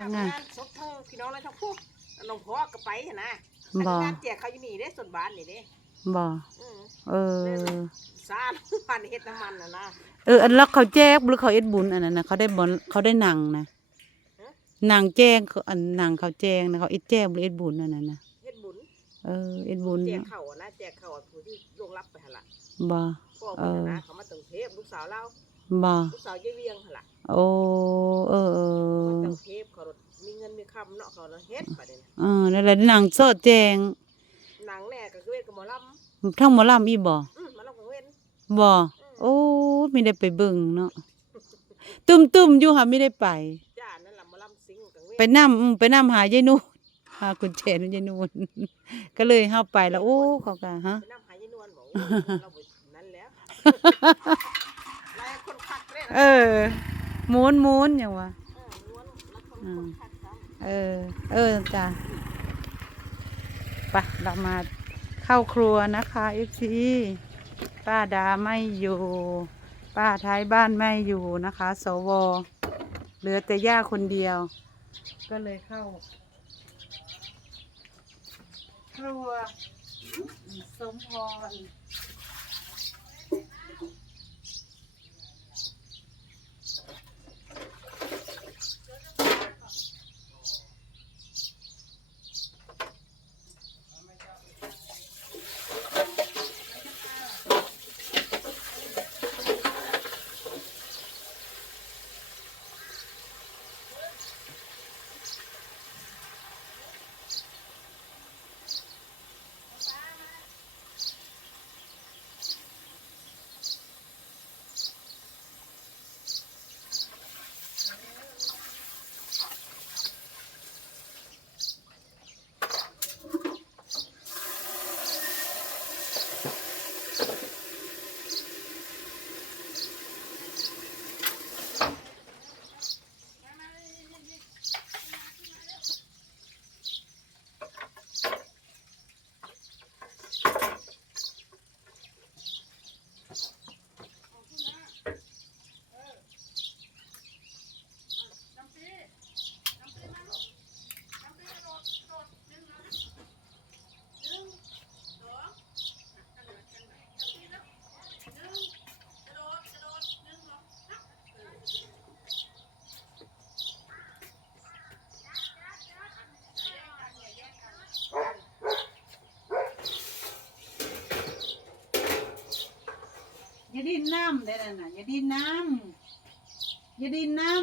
ทำงานศพทั้งพี่น้องเลยทั้งพวกน้องพ่อก็ไปนะบ่งานแจกเขาอยู่นี่เด้ส่วนบ้านนี่เด้บ่เออซาพันเฮ็ดน้ำมันนะอันแล้วเขาแจกหรือเขาเอ็ดบุญอันนั้นนะเขาได้บอลเขาได้หนังนะหนังแจ้งอันหนังเขาแจงนะเขาเอ็ดแจกหรือเอ็ดบุญอันนั้นนะเฮ็ดบุญเอ็ดบุญแจกเขานะแจกเขาผู้ที่ลงรับไปหั่นล่ะบ่นะเขามาตึงเทพลูกสาวเราบ่ลูกสาวเยี่ยเวียงหั่นล่ะโอ้มาตึงเทพเขามีเงินมีคำเนาะเขาเฮ็ดประเด็นนั่นแหละหนังโซดแจงหนังแน่ก็คือเว้นกับหมอลำทั้งหมอลำอีบ่หมอลำของเว้นบ่โอ้ไม่ได้ไปเบิ่งเนาะตึมอยู่ค่ะไม่ได้ไปจ้านั่นล่ะหมอลำสิงกังเว้นไปนำหายายนูนหาคุณเจนยายนูนก็เลยเฮาไปแล้วโอ้เขาก็ฮะไปนำหายายนวลบอกเราบ่นั่นแล้วหลายคนคักเลยม้วนอย่างว่าจ้ะไปเรามาเข้าครัวนะคะFCป้าดาไม่อยู่ป้าท้ายบ้านไม่อยู่นะคะสวเหลือแต่ย่าคนเดียวก็เลยเข้าครัวสมพรอย่าดิ้นน้ำได้แล้วนะอย่าดิ้นน้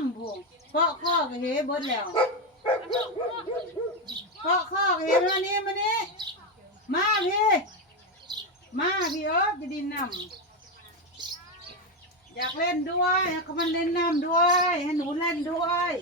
ำพวกเพาะข้อก็เห็นเบิดแล้วเพาะข้อก็เห็นมานี่มาพี่อย่าดิ้นน้ำอยากเล่นด้วยเขามันเล่นน้ำด้วยให้หนูเล่นด้วย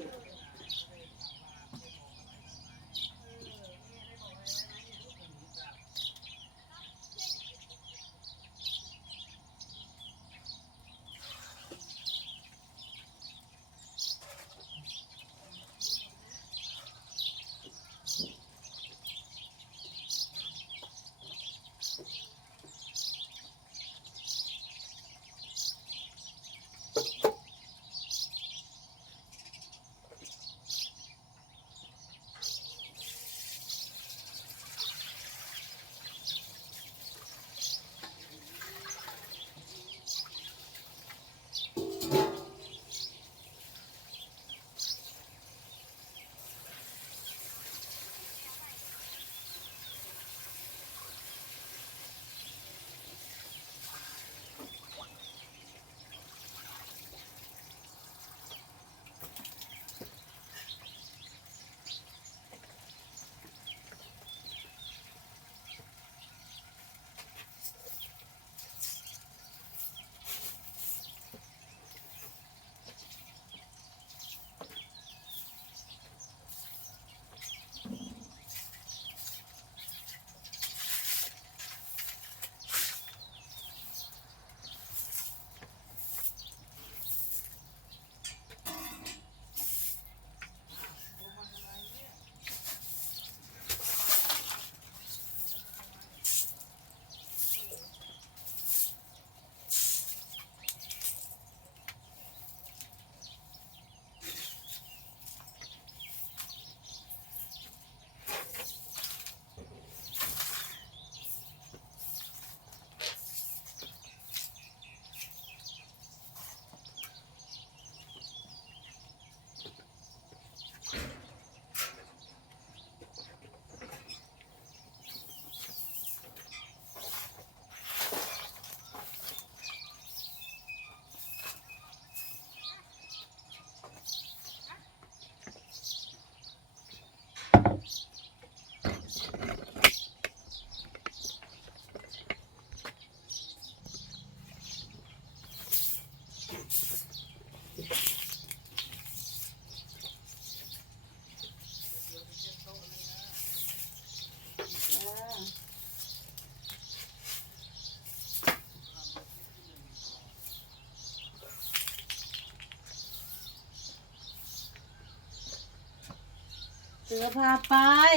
เสือพาไป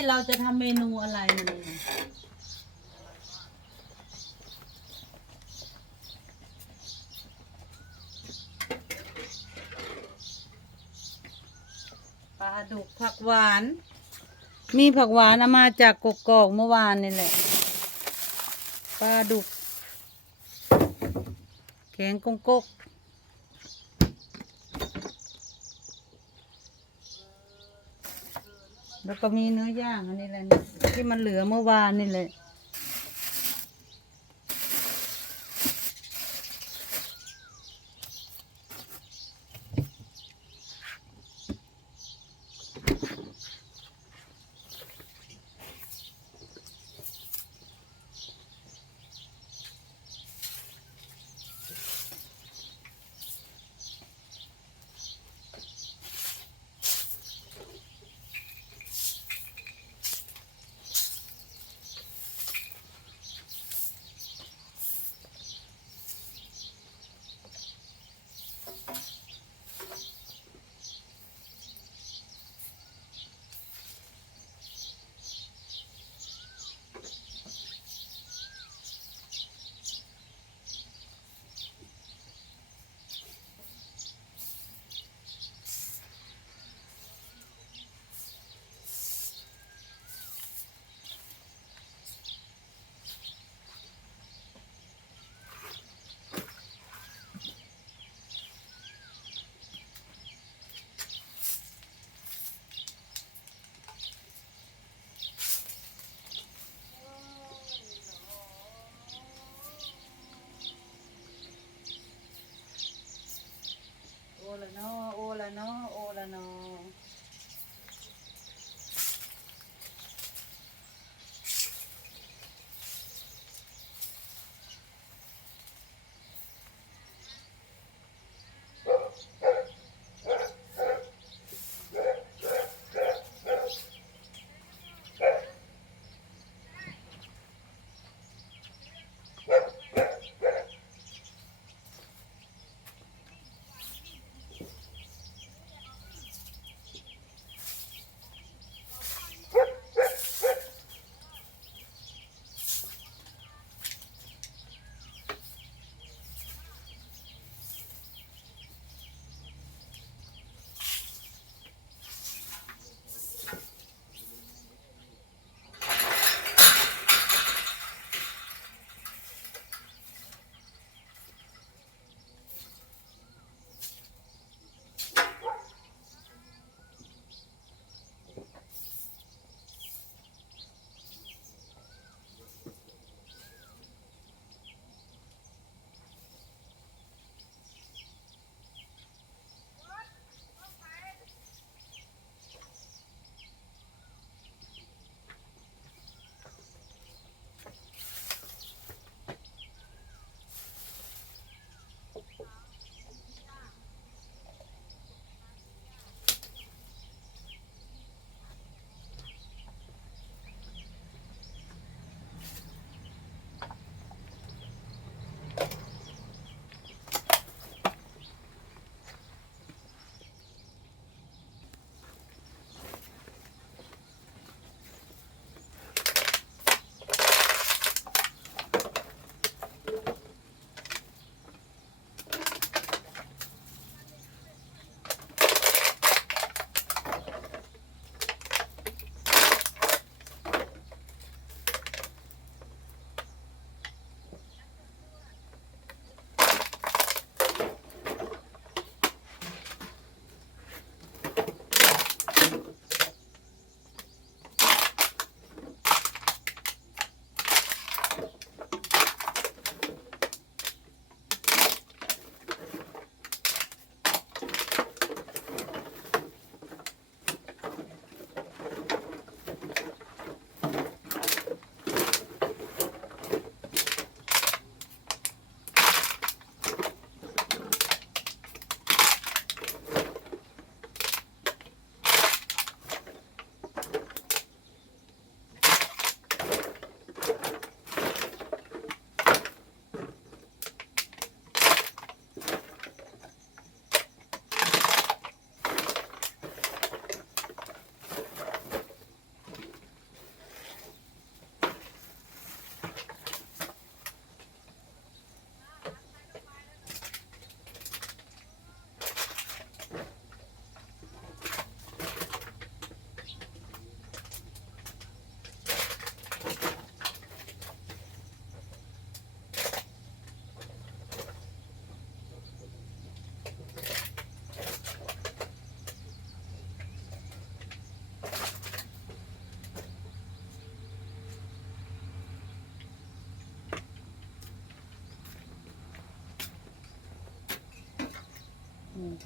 เราจะทำเมนูอะไรเนี่ยปลาดุกผักหวาน มีผักหวานเอามาจากกกอกเมื่อวานนี่แหละปลาดุกแกงกงกกแล้วก็มีเนื้อย่างอันนี้แหละที่มันเหลือเมื่อวานนี่แหละ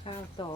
ข้าวต่อ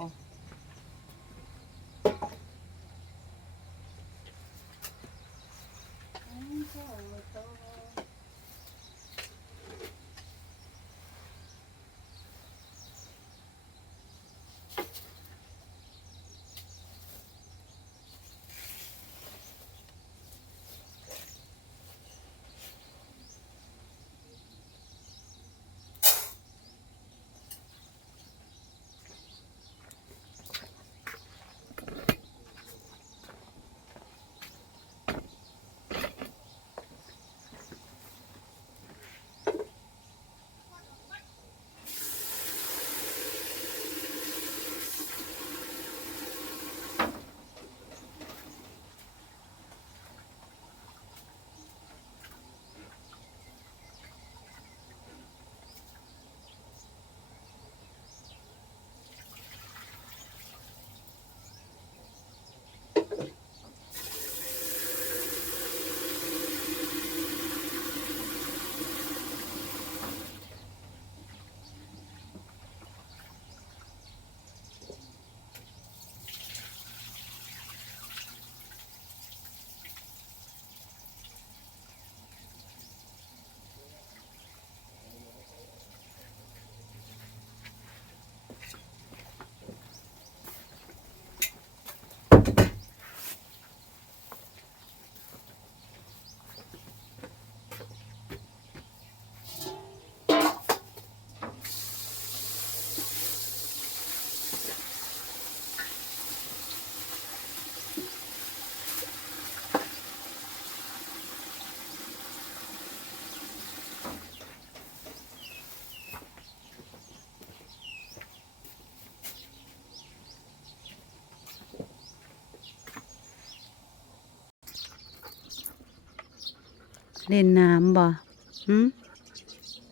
เล่นน้ำบ่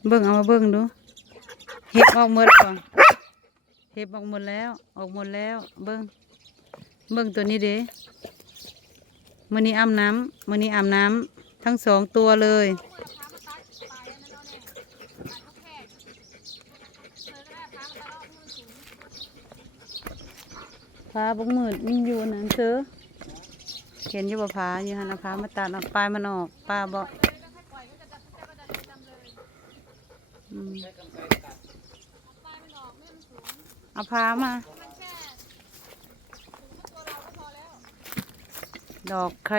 เบิ่งเอามาเบิ่งดูเห็บออกหมดบ่เห็บออกหมดแล้วเบิ่งตัวนี้เด้มื้อนี้อาบน้ำทั้ง2 ตัวเลยฟ้าบ่มืดมันอยู่นั่นเด้อเห็นอยู่บ่ฟ้าอยู่หั่นเอาฟ้ามาตัดเอาปลายมันออกป้าบ่เอาพามาดอกแคร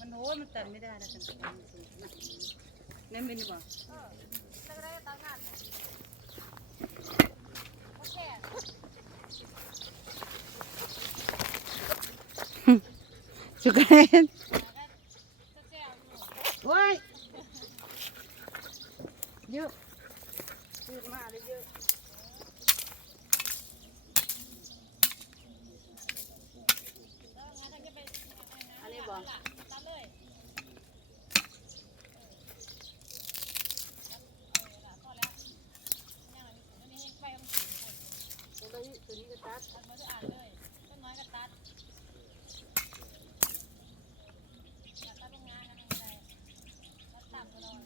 มันโหมันตัดไม่ได้แล้วกันเล่นเป็นหรือเปล่าสุกเล่นโอ้ยเยอะซื้อมาเลยเยอะอันนี้บอกตัวนี้ก็ตัดมาจะอ่านเลยต้นไม้ก็ตัดตัดโรงงานนั่นอะไรตัดต่ำตลอด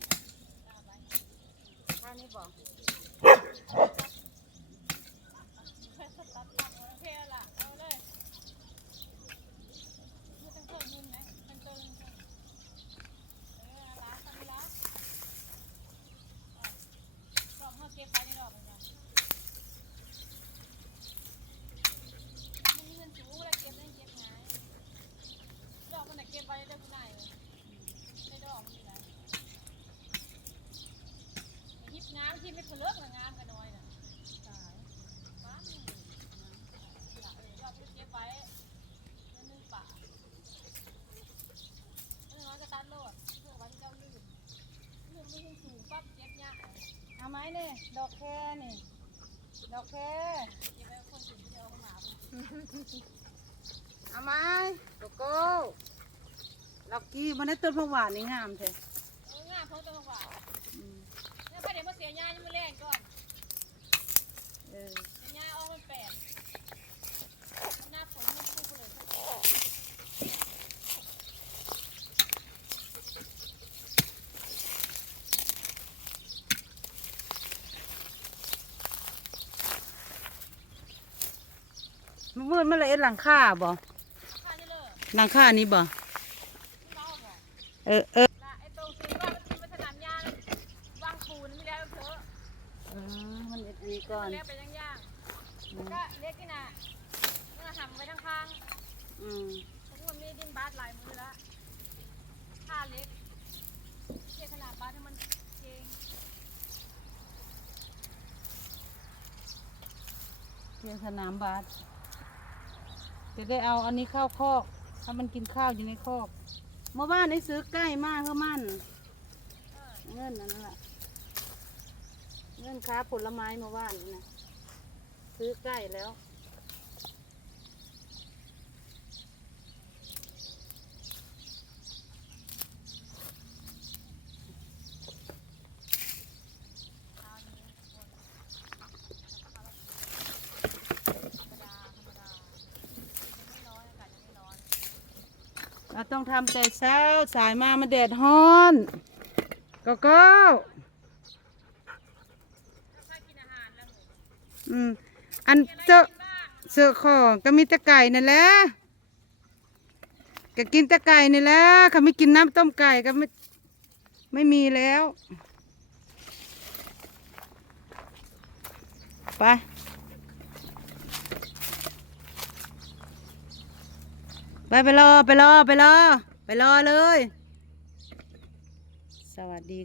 ตัดไว้ท่านี้บอกตัดต่ำโอเคละเอาเลยนี่เป็นต้นมุนนะเป็นต้นล้างทำล้างดอกเขาเก็บไปในดอกมันยังเก็บไว้ได้ผู้ใดไม่ดอกมีอะไรฮิปน้ำที่ไม่ผ แค่นี่ดอกแค่เอาไหมโกโก้ดอกกี้มันได้ต้นผักหวานนี่งามแท้ งามเพราะตัวหวานเนี่ยพอเดี๋ยวมาเสียยานี่มาแรงก่อน เออ เสียยาออกมันแปดหน้าฝนมันคู่เลย มันมืดมันเลยเอ็ดหลังคาบ่ ข้านี่เลย หลังคานี้บ่ เมาบอก เออละไอ้ตรงที่ว่ามันเป็นสนามยางวางปูนไม่แล้วเถอะ มันเอ็ดอันนี้ก่อน แล้วไปย่างก็เล็กนี่นะมันทำไว้ทั้งข้าง อืม ทุกวันนี้ดินบาสหลายมือแล้วผ้าเล็กเทียขนาดบาสให้มันเก่ง เที่ยวสนามบาสจะได้เอาอันนี้เข้าคอกถ้ามันกินข้าวอยู่ในคอกเมื่อวานได้ซื้อใกล้มากเพื่อมันเงินนั่นแหละเงินค้าผลไม้เมื่อวานนี่นะซื้อใกล้แล้ว เราต้องทำแต่เช้าสายมามันแดดฮ้อนก็อันเจอของก็มีแต่ไก่นั่นแหละก็กินแต่ไก่นี่แหละเขาไม่กินน้ำต้มไก่ก็ไม่มีแล้วไปไปรอเลย สวัสดี